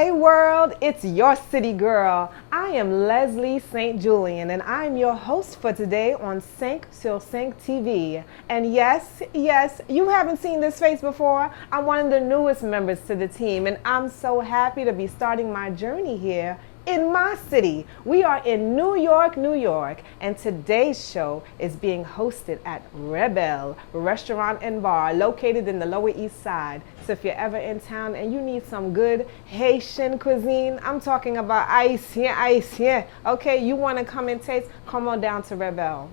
Hey world, it's your city girl. I am Leslie SAINT-JULIEN and I'm your host for today on 5sur5 TV. And yes, you haven't seen this face before. I'm one of the newest members to the team and I'm so happy to be starting my journey here in my city. We are in New York, New York, and today's show is being hosted at Rebel Restaurant and Bar located in the Lower East Side. So if you're ever in town and you need some good Haitian cuisine, I'm talking about Haitien, okay, you want to come and taste, come on down to Rebel.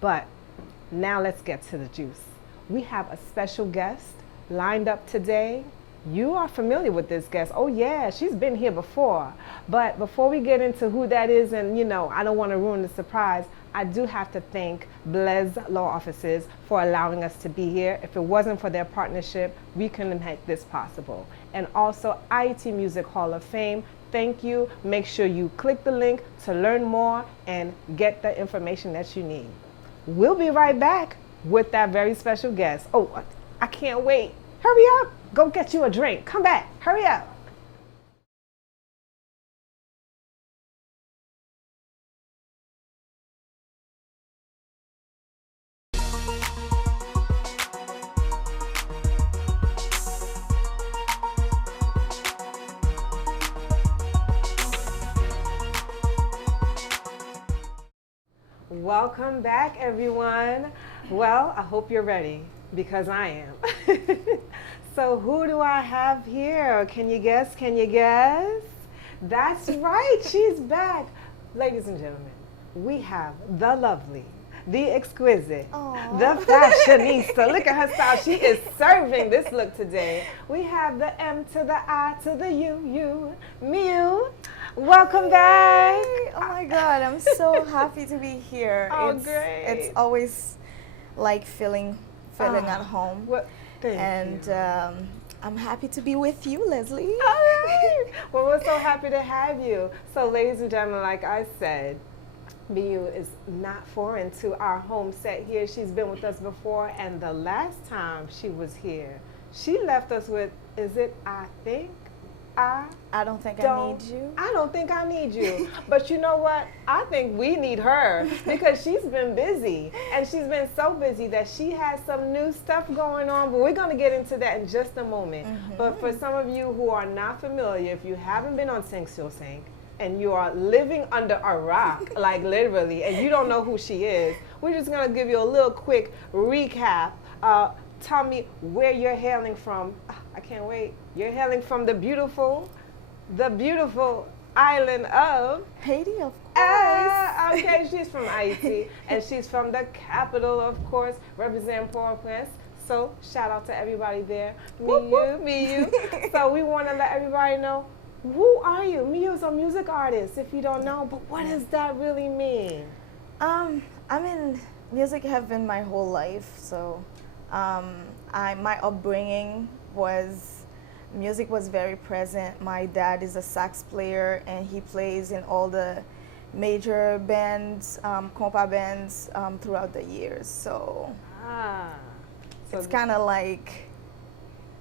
But now let's get to the juice. We have a special guest lined up today. You are familiar with this guest. Oh yeah, she's been here before. But before we get into who that is, and I don't want to ruin the surprise, I do have to thank Blaise Law Offices for allowing us to be here. If it wasn't for their partnership, we couldn't make this possible. And also IT Music Hall of Fame, thank you. Make sure you click the link to learn more and get the information that you need. We'll be right back with that very special guest. Oh, I can't wait. Hurry up. Go get you a drink. Come back. Hurry up. Welcome back, everyone. Well, I hope you're ready because I am. So who do I have here? Can you guess? Can you guess? That's right, she's back. Ladies and gentlemen, we have the lovely, the exquisite, the fashionista. Look at her style. She is serving this look today. We have the M to the I to the U, Miu. Welcome back. Oh my God, I'm so happy to be here. Oh, great. It's always like feeling at home. Well, and I'm happy to be with you, Leslie. All right. Well, we're so happy to have you. So, ladies and gentlemen, like I said, Miu is not foreign to our home set here. She's been with us before, and the last time she was here, she left us with, I don't think I need you. I don't think I need you. But you know what? I think we need her because she's been busy. And she's been so busy that she has some new stuff going on. But we're going to get into that in just a moment. Mm-hmm. But for some of you who are not familiar, if you haven't been on 5sur5 and you are living under a rock, like literally, and you don't know who she is, we're just going to give you a little quick recap. Tell me where you're hailing from. I can't wait. You're hailing from the beautiful island of Haiti, of course. Okay, she's from Haiti, and she's from the capital, of course, representing Port-au-Prince. So shout out to everybody there. Miu. So we want to let everybody know, who are you? Miu's a music artist, if you don't know, but what does that really mean? Music have been my whole life, so my upbringing was, music was very present. My dad is a sax player and he plays in all the major bands, compa bands throughout the years. So it's kind of like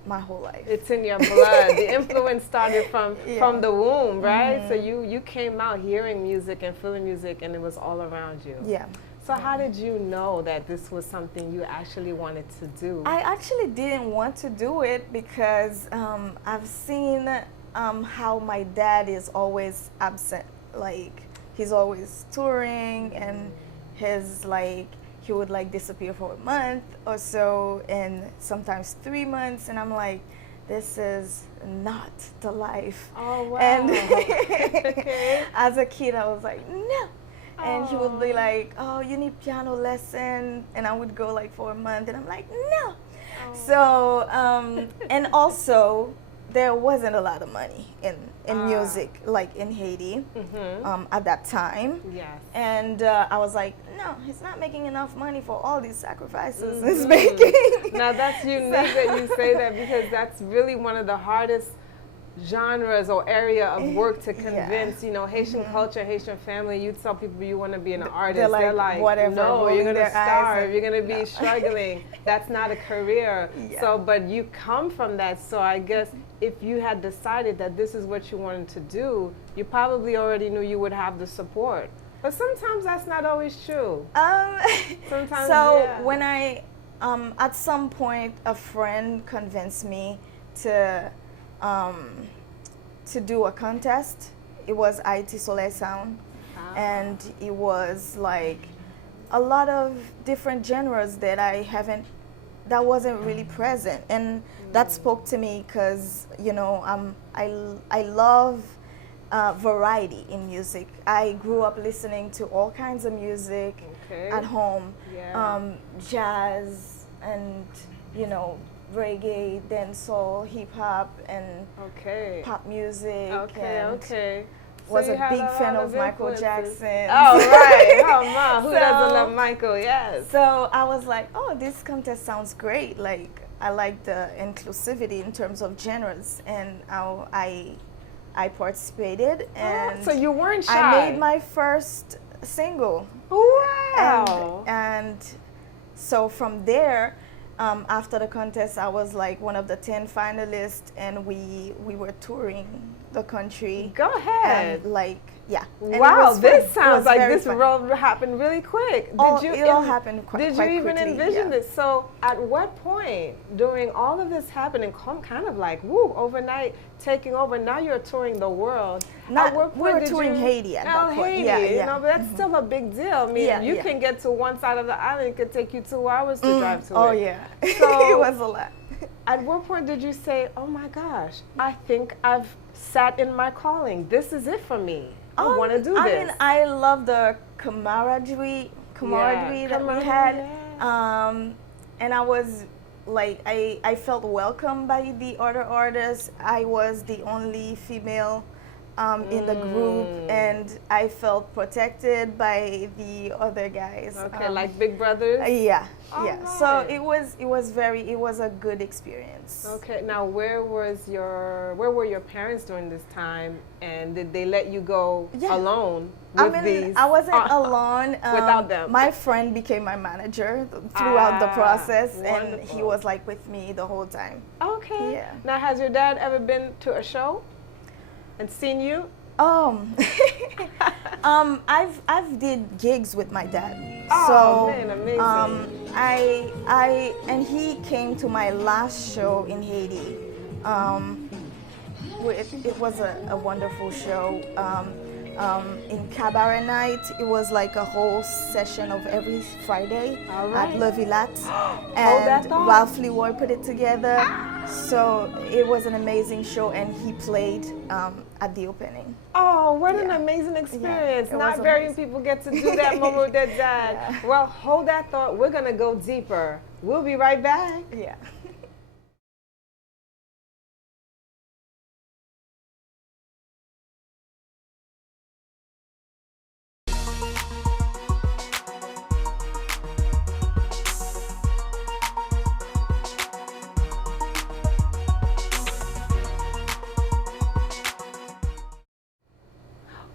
my whole life. It's in your blood. The influence started from the womb, right? Mm-hmm. So you came out hearing music and feeling music and it was all around you. Yeah. So how did you know that this was something you actually wanted to do? I actually didn't want to do it because I've seen how my dad is always absent. Like, he's always touring and he would disappear for a month or so and sometimes 3 months, and I'm like, this is not the life. Oh, wow. And okay. As a kid, I was like, no. And he would be like, oh, you need piano lesson. And I would go for a month and I'm like, no. Oh. So, and also there wasn't a lot of money in music, like in Haiti, at that time. Yes. And I was like, no, he's not making enough money for all these sacrifices he's making. Now that's unique that you say that because that's really one of the hardest genres or area of work to Yeah. convince, you know, Haitian culture, Haitian family. You tell people you want to be an artist. They're like, whatever, no, you're rolling going to their eyes starve. and- You're going to be no. struggling. That's not a career. Yeah. So, but you come from that. So I guess if you had decided that this is what you wanted to do, you probably already knew you would have the support. But sometimes that's not always true. Sometimes, so yeah. when I, at some point, a friend convinced me to do a contest. It was Haiti Soleil Sound, and it was like a lot of different genres that wasn't really present, and that spoke to me because, you know, I love variety in music. I grew up listening to all kinds of music at home, jazz and, you know, reggae, dancehall, hip hop, and pop music. Was So a you had big fan lot of Michael influences. Jackson. Oh, right. Oh, ma. Who So- doesn't love Michael? Yes. So I was like, oh, this contest sounds great. Like, I like the inclusivity in terms of genres, and I participated, and so you weren't shy. I made my first single. Wow. And so from there, after the contest, I was like one of the 10 finalists, and we were touring the country. Go ahead. And like, yeah. And it Wow, was fun. this It sounds was like very this fun. role happened really quick. It all happened quite Did quickly. you even envision yeah. this? So at what point during all of this happening, kind of like, woo, overnight taking over, now you're touring the world. At what We point were did touring you, Haiti at that point. Haiti, Yeah, you yeah. know, but that's still a big deal. I mean, Yeah, you yeah. can get to one side of the island, it could take you 2 hours to drive to Oh it. yeah. So- It was a lot. At what point did you say, oh my gosh, I think I've sat in my calling. This is it for me. I want to do this. I mean, I love the camaraderie that we had. And I was like, I felt welcome by the other artists. I was the only female in the group, and I felt protected by the other guys. Okay, like Big Brothers? Yeah, All yeah. right. So it was a good experience. Okay, now where were your parents during this time, and did they let you go alone with these? I wasn't alone. Without them. My friend became my manager throughout the process, and he wonderful. was like with me the whole time. Okay. Yeah. Now, has your dad ever been to a show and seen you? I've did gigs with my dad. Oh, So man, amazing. and he came to my last show in Haiti. It was a wonderful show. In cabaret night, it was like a whole session of every Friday All right. at Le Villat, Hold that and thought. Ralph Leroy put it together. So it was an amazing show, and he played at the opening. Oh, what an Yeah. amazing experience. it Not was very amazing. people get to do that moment with their dad. Yeah. Well, hold that thought. We're going to go deeper. We'll be right back. Yeah.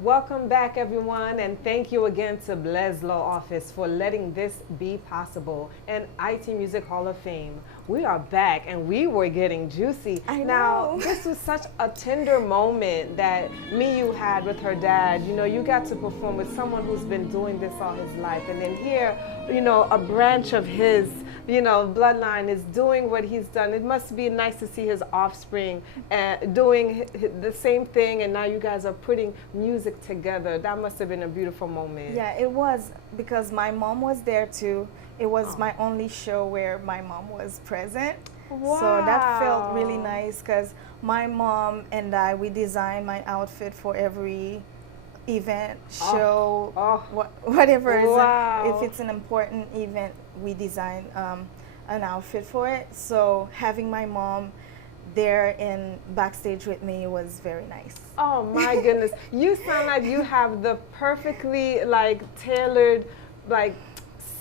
Welcome back, everyone, and thank you again to Blaise Law Office for letting this be possible, and IT Music Hall of Fame. We are back, and we were getting juicy. I Now, know. this was such a tender moment that Miu had with her dad. You know, you got to perform with someone who's been doing this all his life, and then here, you know, a branch of his, you know, bloodline is doing what he's done. It must be nice to see his offspring doing the same thing, and now you guys are putting music together. That must have been a beautiful moment. Yeah, it was, because my mom was there too. It was my only show where my mom was present. So that felt really nice, because my mom and I, we designed my outfit for every event, show, whatever. Wow. If it's an important event, we design an outfit for it. So having my mom there and backstage with me was very nice. Oh my goodness. You sound like you have the perfectly like tailored, like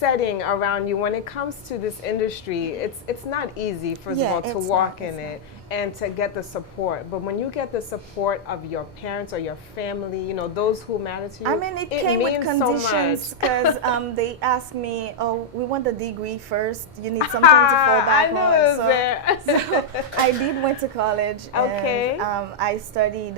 setting around you when it comes to this industry. It's not easy, first of all, to walk in it and to get the support. But when you get the support of your parents or your family, you know, those who matter to you, I mean, it came with conditions, because so they asked me, "Oh, we want the degree first. You need something to fall back I knew on." it was there. So I did went to college. Okay. And, I studied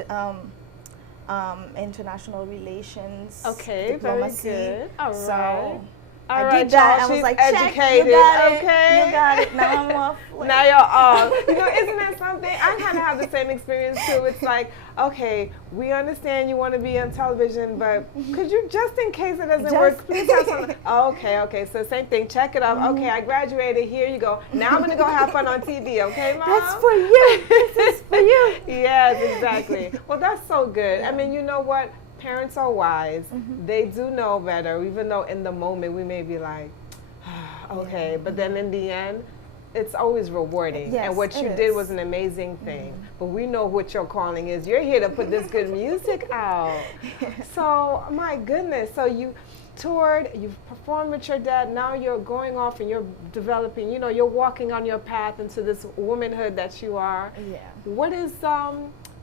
international relations. Okay, diplomacy. very good. All right. So All I right, did that. y'all, I was she's like, educated. check, you got it. Okay. You got it. Now I'm off. Now you're off. You know, isn't that something? I kind of have the same experience too. It's like, okay, we understand you want to be on television, but could you, just in case it doesn't work, please have something. Okay. So same thing. Check it out. Okay, I graduated. Here you go. Now I'm gonna go have fun on TV. Okay, Mom? That's for you. This is for you. Yes, exactly. Well, that's so good. I mean, you know what? Parents are wise. They do know better, even though in the moment we may be like, okay, but then in the end, it's always rewarding. Yes, and what you did was an amazing thing. But we know what your calling is. You're here to put this good music out. So, my goodness. So you toured, you've performed with your dad, now you're going off and you're developing, you know, you're walking on your path into this womanhood that you are. Yeah. What is,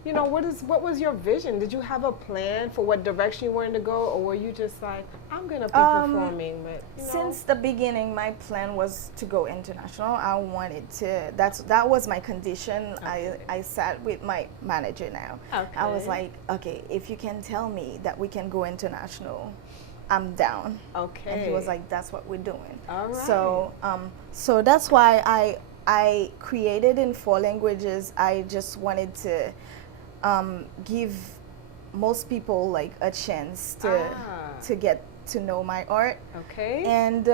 you know, what was your vision? Did you have a plan for what direction you wanted to go, or were you just like, I'm gonna be performing? But you know. Since the beginning, my plan was to go international. I wanted to. That was my condition. Okay. I sat with my manager now. Okay. I was like, okay, if you can tell me that we can go international, I'm down. Okay. And he was like, that's what we're doing. All right. So that's why I created in 4 languages. I just wanted to give most people like a chance to get to know my art. Okay. And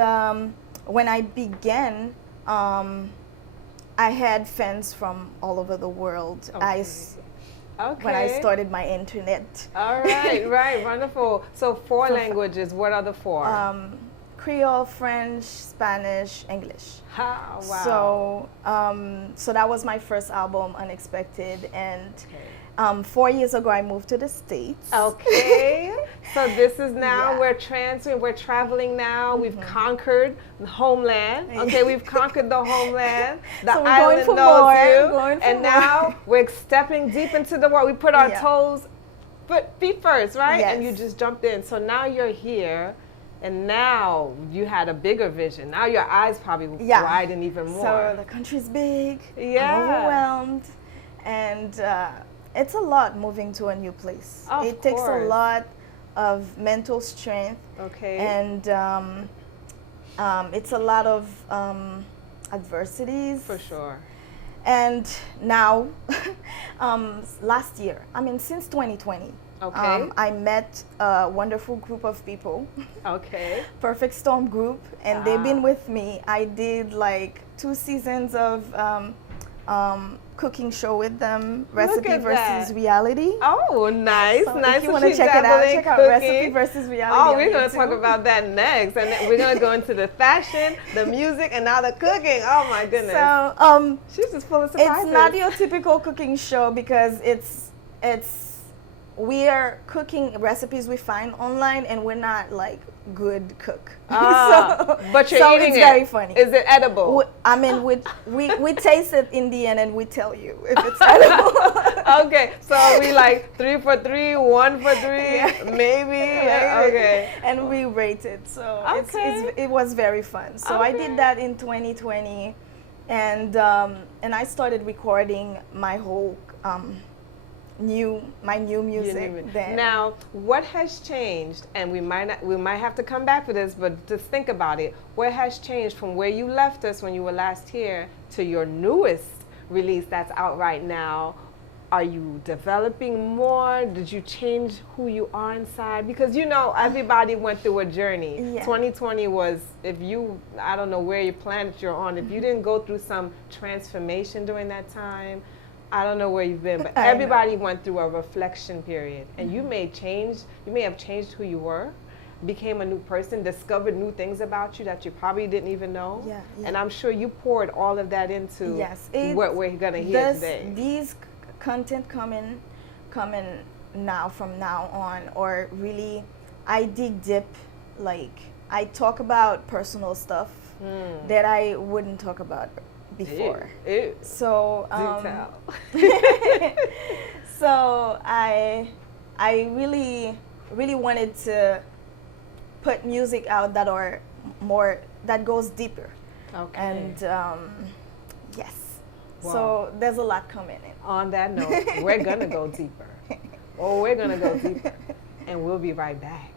when I began, I had fans from all over the world. Okay. When I started my internet. All right, right, wonderful. So 4 languages. What are the 4? Creole, French, Spanish, English. Wow. So that was my first album, Unexpected, and 4 years ago I moved to the States. Okay. So this is now, we're transferring, we're traveling now. We've conquered the homeland. Okay, we've conquered the homeland. The so we're island going for knows more, you. going for and more. now we're stepping deep into the world. We put our toes, feet first, right? Yes. And you just jumped in. So now you're here. And now you had a bigger vision. Now your eyes probably widen even more. So the country's big. Yeah. I'm overwhelmed. And it's a lot moving to a new place. It takes a lot of mental strength. Okay. And it's a lot of adversities. For sure. And now, last year, since 2020, I met a wonderful group of people. Okay. Perfect Storm group, and they've been with me. I did like 2 seasons of cooking show with them, Recipe versus Reality. Oh, nice, so nice. If you want to check it out, check out Recipe versus Reality. Oh, we're going to talk about that next, and then we're going to go into the fashion, the music, and now the cooking. Oh my goodness. So she's just full of surprises. It's not your typical cooking show because we are cooking recipes we find online, and we're not like good cook. But you're eating it's very funny. Is it edible? We taste it in the end, and we tell you if it's edible. Okay, so are we like 3 for 3, 1 for 3, maybe? Okay. And we rate it. So it was very fun. So I did that in 2020, and I started recording my whole new music then. Now, what has changed, and we might have to come back for this, but just think about it. What has changed from where you left us when you were last here to your newest release that's out right now? Are you developing more? Did you change who you are inside? Because you know, everybody went through a journey. 2020 was, I don't know where your planet you're on, if you didn't go through some transformation during that time, I don't know where you've been, but everybody went through a reflection period. And you may have changed who you were, became a new person, discovered new things about you that you probably didn't even know. Yeah. And I'm sure you poured all of that into what we're going to hear today. These content coming now from now on, or really I dig deep like I talk about personal stuff that I wouldn't talk about before. Ew. So Do tell. so I really wanted to put music out that are more that goes deeper. Okay. And yes. Wow. So there's a lot coming in. On that note, we're gonna go deeper. Oh, we're gonna go deeper, and we'll be right back.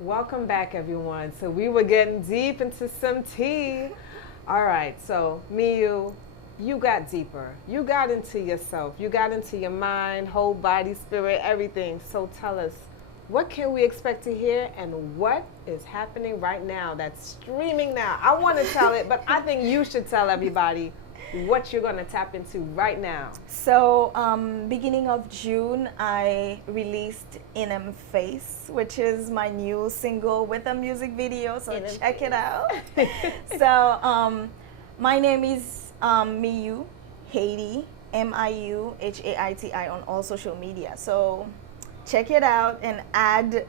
Welcome back, everyone. So we were getting deep into some tea. All right, so Miu, you got deeper. You got into yourself. You got into your mind, whole body, spirit, everything. So tell us, what can we expect to hear and what is happening right now that's streaming now? I want to tell it, but I think you should tell everybody what you're going to tap into right now. So beginning of June, I released In Face, which is my new single with a music video, so check it out. So my name is Miu Haiti, Miuhaiti on all social media. So check it out and add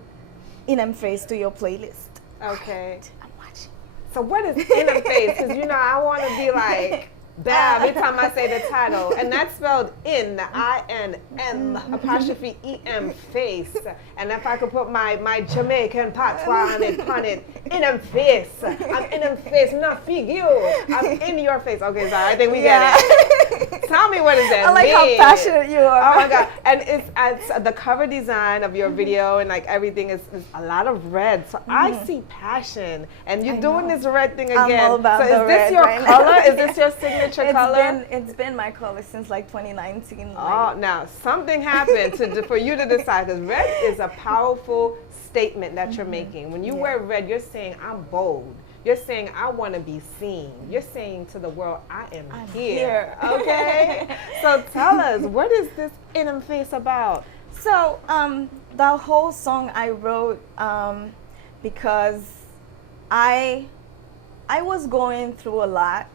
In Face to your playlist. Okay. I'm watching. So what is In Face? Because, you know, I want to be like, bam, every time I say the title. And that's spelled in, the I-N-M, apostrophe E-M, face. And if I could put my Jamaican patois on it, in them face. I'm in them face, not figure. I'm in your face. Okay, sorry, I think we get it. Tell me what does that mean? I like how passionate you are. Oh my God. And it's the cover design of your video and like everything is a lot of red. So I see passion. And you're doing this red thing again. I'm all about so the is this red your right color? now. Is this your signature color? It's been my color since like 2019. Oh, now something happened for you to decide, because red is a powerful statement that you're making. When you wear red, you're saying, I'm bold. You're saying, I want to be seen. You're saying to the world, I'm here. Okay? So tell us, what is this In Face about? So the whole song I wrote because I was going through a lot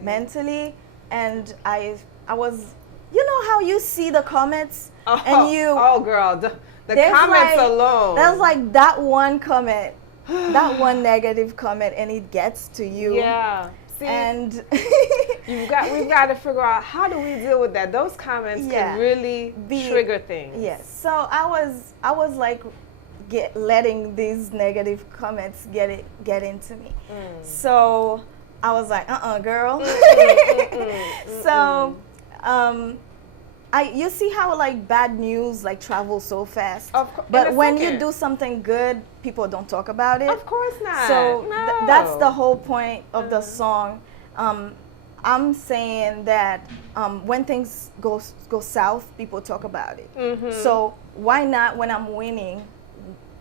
mentally, and I was, you know how you see the comments and you girl, the comments like, alone, there's like that one comment, that one negative comment, and it gets to you. Yeah. See, and we've got to figure out, how do we deal with that? Those comments can really trigger things. Yes. So I was like letting these negative comments get into me. So I was like, girl. So, you see how like bad news like travels so fast. But when you do something good, people don't talk about it. Of course not. So that's the whole point of the song. I'm saying that when things go south, people talk about it. So why not when I'm winning?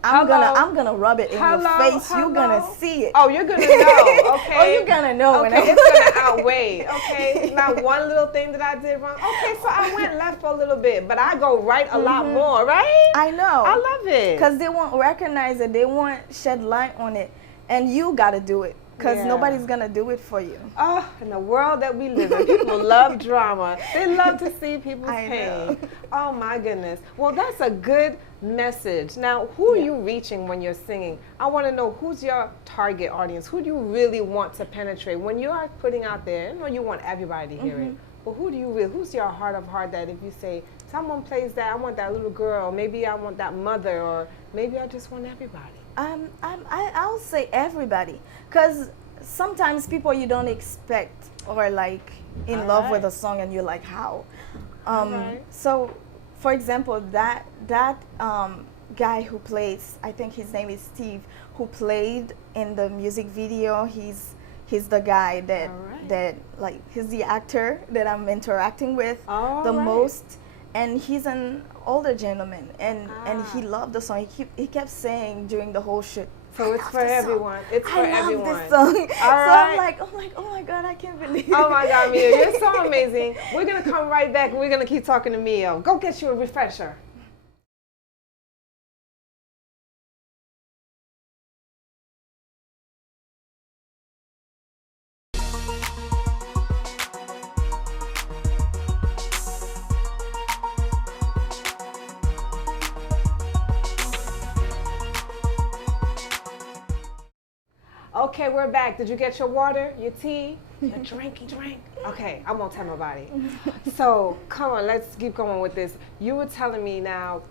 I'm gonna rub it in your face. You're gonna see it. Oh, you're gonna know. Okay. Oh, you're gonna know. Okay, it's gonna outweigh. Okay, not one little thing that I did wrong. Okay, so I went left for a little bit, but I go right a lot more. Right? I know. I love it. Because they won't recognize it. They won't shed light on it, and you gotta do it. Because nobody's gonna do it for you. Oh, in the world that we live in, people love drama. They love to see people's pain. Oh my goodness. Well, that's a good message. Now, who are you reaching when you're singing? I want to know, who's your target audience? Who do you really want to penetrate? When you are putting out there, I know you want everybody to hear it, but who's your heart of heart, that if you say, someone plays that, I want that little girl, maybe I want that mother, or maybe I just want everybody? I'll say everybody, because sometimes people you don't expect are like in love with a song, and you're like, how? So, for example, that guy who plays, I think his name is Steve, who played in the music video. He's the guy that like, he's the actor that I'm interacting with the most. And he's an older gentleman, and he loved the song. He kept saying during the whole shoot, So it's for everyone. It's for everyone. I love this song. All right. So I'm like, oh my God, I can't believe it. Oh my God, Mio, you're so amazing. We're gonna come right back and we're gonna keep talking to Mio. Go get you a refresher. Okay, we're back. Did you get your water, your tea, your drink? Okay, I won't tell nobody. So, come on, let's keep going with this. You were telling me now,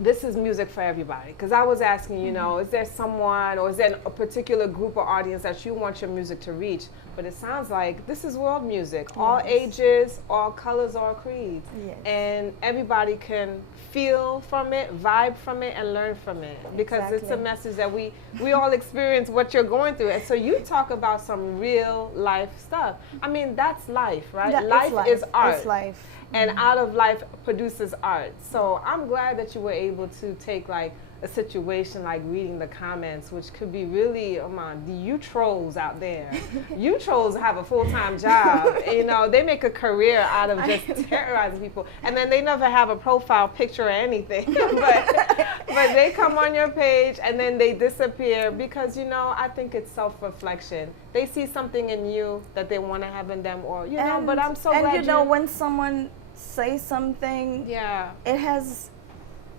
this is music for everybody. Because I was asking, you know, is there someone or is there a particular group or audience that you want your music to reach? But it sounds like this is world music. All ages, all colors, all creeds. Yes. And everybody can feel from it, vibe from it, and learn from it. Because it's a message that we all experience what you're going through. And so you talk about some real life stuff. I mean, that's life, right? Yeah, life is art. It's life. And out of life produces art. So I'm glad that you were able to take like a situation like reading the comments, which could be really, oh my, you trolls out there. You trolls have a full-time job. You know, they make a career out of just terrorizing people. And then they never have a profile picture or anything. but they come on your page and then they disappear because, you know, I think it's self-reflection. They see something in you that they want to have in them, or, you know, but I'm so glad And you know, when someone says something, yeah, it has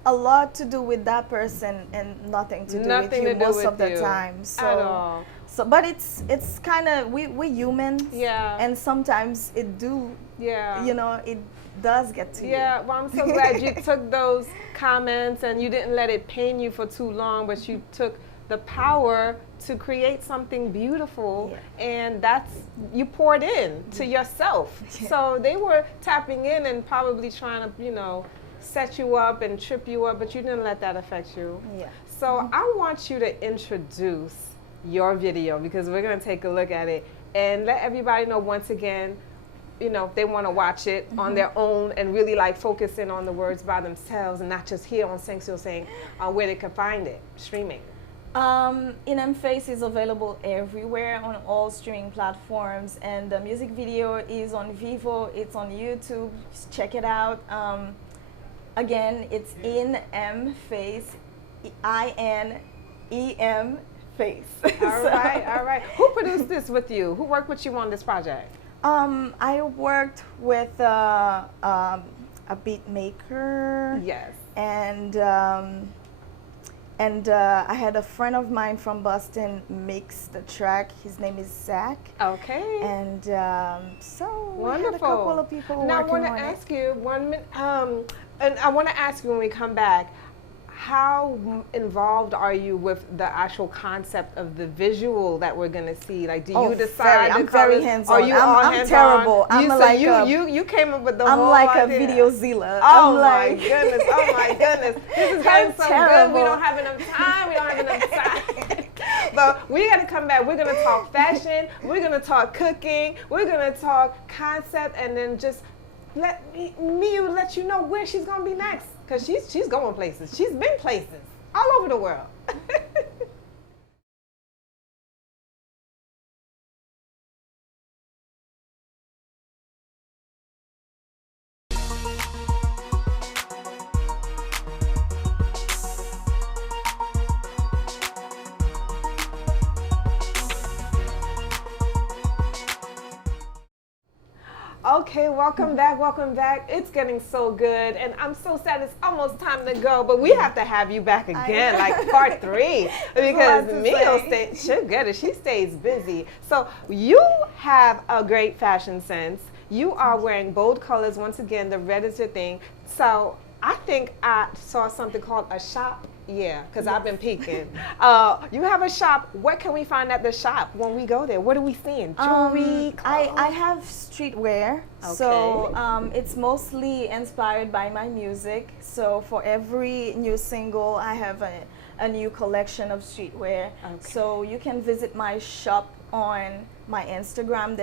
a lot to do with that person and nothing to do with you most of the time. So, at all. So, but it's kind of, we're humans. Yeah. And sometimes it do, you know, it does get to you. Yeah, well, I'm so glad you took those comments and you didn't let it pain you for too long, but you took the power to create something beautiful, and that's, you poured in to yourself. So they were tapping in and probably trying to, you know, set you up and trip you up, but you didn't let that affect you. Yeah. So I want you to introduce your video, because we're going to take a look at it and let everybody know once again, you know, if they want to watch it on their own and really like focus in on the words by themselves and not just here on SAINT-JULIEN, where they can find it streaming. In Face is available everywhere on all streaming platforms, and the music video is on Vivo, it's on YouTube, just check it out. Again, it's In M Face, I-N-E-M Face. All right, all right. Who produced this with you? Who worked with you on this project? I worked with a beat maker. Yes. And I had a friend of mine from Boston mix the track. His name is Zach. Okay. And so wonderful. We had a couple of people now working on it. I want to ask you 1 minute, and I want to ask you when we come back, how involved are you with the actual concept of the visual that we're going to see? Like, do you decide? I'm very hands-on. Are you all I'm hands-on? terrible. You came up with the whole I'm like idea. a video zilla. Oh my goodness! Oh my goodness! This is getting so terrible. good. We don't have enough time. We don't have enough time. But we got to come back. We're going to talk fashion. We're going to talk cooking. We're going to talk concept, and then just let you know where she's going to be next. Because she's going places. She's been places all over the world. Okay, welcome back. It's getting so good, and I'm so sad it's almost time to go, but we have to have you back again, like part 3, because Mio she'll get it. She stays busy. So you have a great fashion sense. You are wearing bold colors. Once again, the red is your thing. So I think I saw something called a shop. Yeah, because I've been peeking. You have a shop. What can we find at the shop when we go there? What are we seeing? Jewelry? I have streetwear. Okay. So it's mostly inspired by my music. So for every new single, I have a new collection of streetwear. Okay. So you can visit my shop on my Instagram,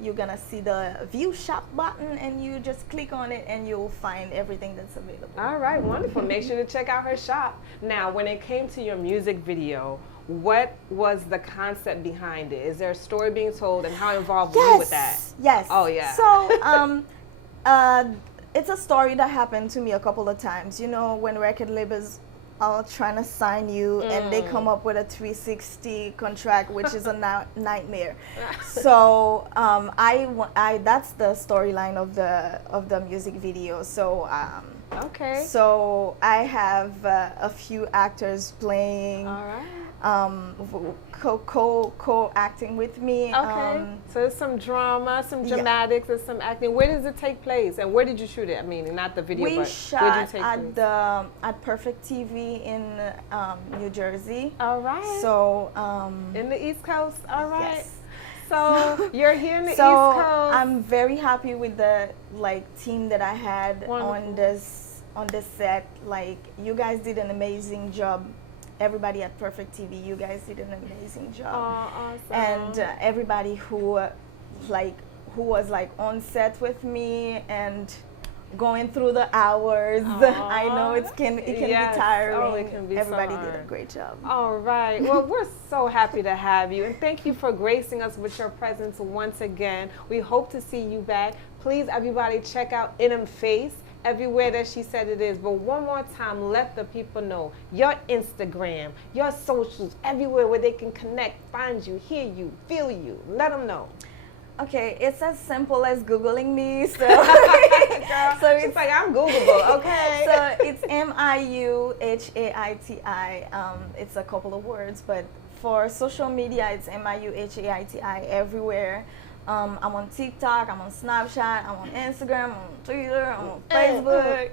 you're gonna see the view shop button, and you just click on it and you'll find everything that's available. All right, wonderful. Make sure to check out her shop. Now, when it came to your music video, what was the concept behind it? Is there a story being told, and how involved were you with that? Yes. Oh, yeah. So, it's a story that happened to me a couple of times. You know, when record labels are trying to sign you and they come up with a 360 contract, which is a nightmare. So that's the storyline of the music video. So okay. So I have a few actors playing. All right. Co-acting with me. Okay. So there's some drama, some dramatics, there's some acting. Where does it take place, and where did you shoot it? I mean, not the video, we but shot where did it take place? at Perfect TV in New Jersey. All right. So in the East Coast. All right. Yes. So you're here in the East So Coast. I'm very happy with the team that I had on this set. Like, you guys did an amazing job. Everybody at Perfect TV, you guys did an amazing job. Oh, awesome. And everybody who was on set with me and going through the hours. I know it can be tiring. Oh, it can be Everybody so hard. did a great job. All right. Well, we're so happy to have you, and thank you for gracing us with your presence once again. We hope to see you back. Please, everybody, check out In 'Em Face everywhere that she said it is. But one more time, let the people know your Instagram, your socials, everywhere where they can connect, find you, hear you, feel you. Let them know. Okay, it's as simple as Googling me. So, Girl, so she's like, I'm Googleable, okay? So it's Miuhaiti. It's a couple of words, but for social media, it's Miuhaiti everywhere. I'm on TikTok, I'm on Snapchat, I'm on Instagram, I'm on Twitter, I'm on Facebook.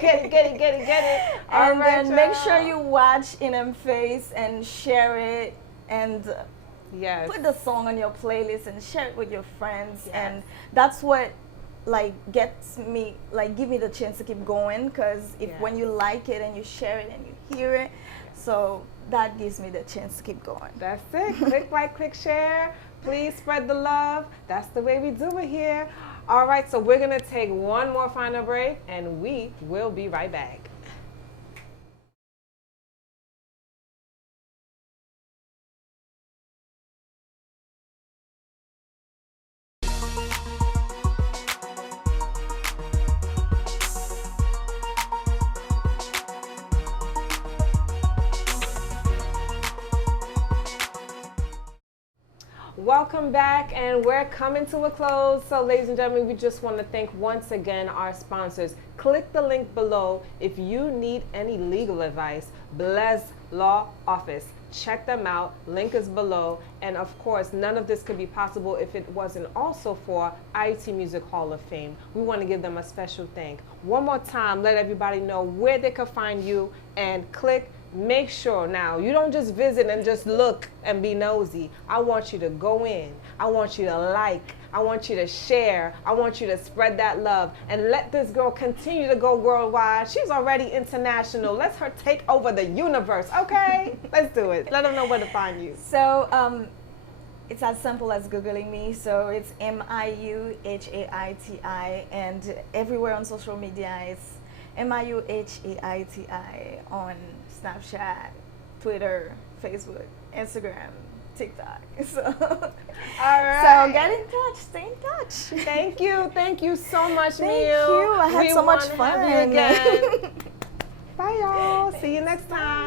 Get it. And then make sure you watch In 'Em Face and share it, and put the song on your playlist and share it with your friends. And that's what gets me, give me the chance to keep going, because when you like it and you share it and you hear it, so that gives me the chance to keep going. That's it. Click like, click share. Please spread the love. That's the way we do it here. All right, so we're going to take one more final break, and we will be right back. Welcome back, and we're coming to a close. So, ladies and gentlemen, we just want to thank once again our sponsors. Click the link below if you need any legal advice. Blaise Law Office. Check them out. Link is below. And of course, none of this could be possible if it wasn't also for IT Music Hall of Fame. We want to give them a special thank. One more time, let everybody know where they can find you, and click. Make sure now, you don't just visit and just look and be nosy. I want you to go in. I want you to like. I want you to share. I want you to spread that love and let this girl continue to go worldwide. She's already international. Let her take over the universe, okay? Let's do it. Let them know where to find you. So it's as simple as Googling me. So it's Miuhaiti, and everywhere on social media it's Miuhaiti on Snapchat, Twitter, Facebook, Instagram, TikTok. So, all right. So get in touch, stay in touch. Thank you so much, Miu. Thank you. I had so much fun. Again. Bye, y'all. See you next time.